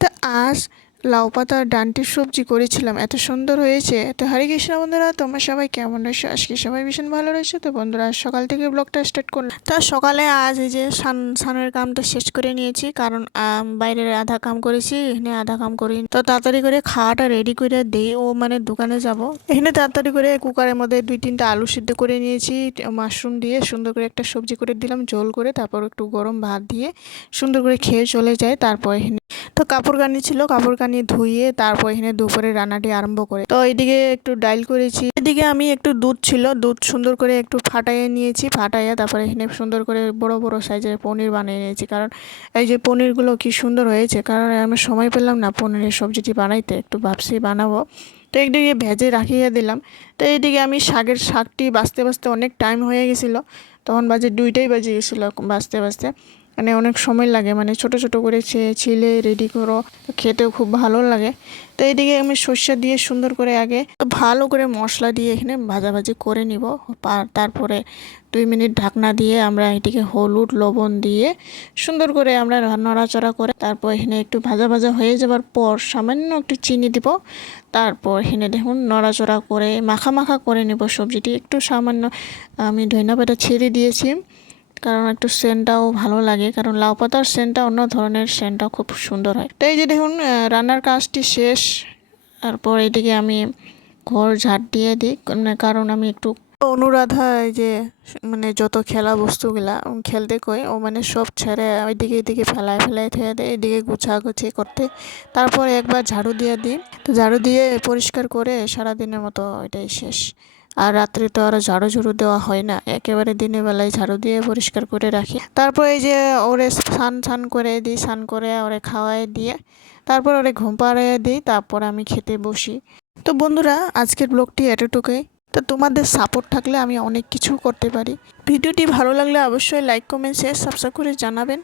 তো আজ লাউ পাতার ডান্টির সবজি করেছিলাম, এত সুন্দর হয়েছে। তো হরে কৃষ্ণ বন্ধুরা, তোমরা সবাই কেমন রয়েছো? আজকে সবাই ভীষণ ভালো রয়েছে। তো বন্ধুরা, সকাল থেকে ব্লগটা স্টার্ট করলাম। তো সকালে আজ এই যে সানের কামটা শেষ করে নিয়েছি, কারণ বাইরের আধা কাম করেছি, এখানে আধা কাম করি। তো তাড়াতাড়ি করে খাওয়াটা রেডি করে দিই, ও মানে দোকানে যাব। এখানে তাড়াতাড়ি করে কুকারের মধ্যে 2-3টা আলু সিদ্ধ করে নিয়েছি, মাশরুম দিয়ে সুন্দর করে একটা সবজি করে দিলাম ঝোল করে, তারপর একটু গরম ভাত দিয়ে সুন্দর করে খেয়ে চলে যায়। তারপর এখানে তো কাপড় কানি ছিল, কাপড় কানি ধুয়ে তারপর এখানে দুপুরে রান্নাটি আরম্ভ করে। তো এইদিকে একটু ডাইল করেছি, এদিকে আমি একটু দুধ ছিল, দুধ সুন্দর করে একটু ফাটাইয়ে নিয়েছি, ফাটাইয়া তারপরে এখানে সুন্দর করে বড় বড় সাইজের পনির বানিয়ে নিয়েছি। কারণ এই যে পনিরগুলো কি সুন্দর হয়েছে, কারণ আমি সময় পেলাম না পনিরের সবজিটি বানাইতে, একটু ভাবছি বানাবো। তো একদিকে ভেজে রাখিয়ে দিলাম। তো এইদিকে আমি শাকটি বাছতে বাছতে অনেক টাইম হয়ে গেছিলো, তখন বাজে 2টাই বাজে গেছিলো বাছতে বাছতে। মানে অনেক সময় লাগে, মানে ছোট ছোট করে ছিলে রেডি করো, খেতেও খুব ভালো লাগে। তো এইদিকে আমি সর্ষে দিয়ে সুন্দর করে আগে ভালো করে মশলা দিয়ে এখানে ভাজাভাজি করে নিব। তারপরে 2 মিনিট ঢাকনা দিয়ে আমরা এটিকে হলুদ লবণ দিয়ে সুন্দর করে আমরা নড়াচড়া করে তারপর এখানে একটু ভাজা ভাজা হয়ে যাবার পর সামান্য একটু চিনি দিব। তারপর এখানে দেখুন নড়াচড়া করে মাখা মাখা করে নেব সবজিটি। একটু সামান্য আমি ধনিয়া পাতা ছেড়ে দিয়েছি, কারণ একটু সেন্টটাও ভালো লাগে, কারণ লাউ পাতার সেন্টটা অন্য ধরনের, সেন্টটা খুব সুন্দর হয়। তো এই যে দেখুন রান্নার কাজটি শেষ। তারপর এদিকে আমি ঘর ঝাড় দিয়ে দিই, কারণ আমি একটু অনুরাধা এই যে মানে যত খেলা বস্তুগুলা খেলতে কই, ও মানে সব ছেড়ে ওইদিকে এদিকে ফেলায় ফেলায় থেকে দেয়, এদিকে গুছাগুছি করতে। তারপর একবার ঝাড়ু দিয়ে দিই, তো ঝাড়ু দিয়ে পরিষ্কার করে সারাদিনের মতো এটাই শেষ। আর রাত্রে তো আর ঝাড়ু দেওয়া হয় না, একেবারে দিনের বেলায় ঝাড়ু দিয়ে পরিষ্কার করে রাখি। তারপর এই যে ওরে স্নান করে দিই, স্নান করে ওরে খাওয়াই দিয়ে তারপর ওরে ঘুম পাড়িয়ে দিই, তারপর আমি খেতে বসি। তো বন্ধুরা, আজকের ব্লগটি এতটুকুই। তো তোমাদের সাপোর্ট থাকলে আমি অনেক কিছু করতে পারি। ভিডিওটি ভালো লাগলে অবশ্যই লাইক কমেন্ট শেয়ার সাবস্ক্রাইব করে জানাবেন।